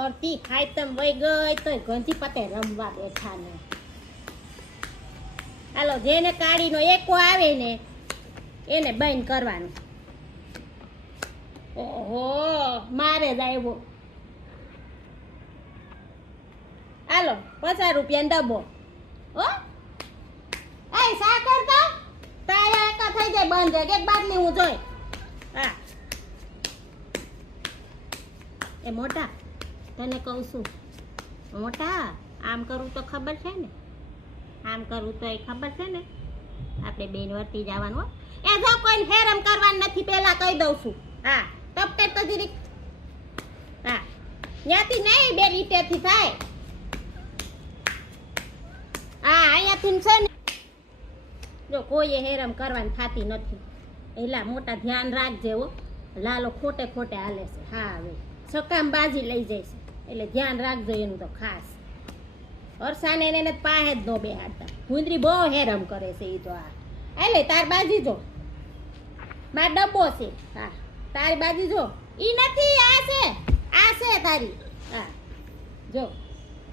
અડધી ખાઈ તમ વઈ ગઈ તો ગંજી પતે રમવા બેઠા ને. હાલો જેને કાઢીનો એકો આવે ને એને બંધ કરવાનું. ઓહો મારે જ આવ્યો. હાલો 50 રૂપિયા ડબ્બો. હો એ સાકર તો તાયા એકા થઈ જાય બંધ એક બાટલી હું જોઈ. હા એ મોટા તને કહું છું મોટા આમ કરું તો ખબર છે ને, આમ કરું તો એ ખબર છે ને આપણે બેન વર્તી જવાનું. એ જો કોઈ હેરાન કરવાનું નથી પહેલા કહી દઉં છું. હા ટપટે તો જીરીક હા ત્યાંથી નહીં બે રીતેથી થાય. હા અહીંયાથી છે ને જો કોઈએ હેરાન કરવાની થતી નથી. એલા મોટા ધ્યાન રાખજે હો, લાલો ખોટે ખોટે હાલે છે. હા હવે સકામ બાજી લઈ જાય છે એટલે ધ્યાન રાખજો એનું તો ખાસ. હરસાને એને પાસે જ નો બેહાડતા. હુંદરી બહુ હેરાન કરે છે એ તો. આ એટલે તાર બાજી જો માર ડબ્બો છે. હા તારી બાજી જો ઈ નથી આ છે તારી. હા જો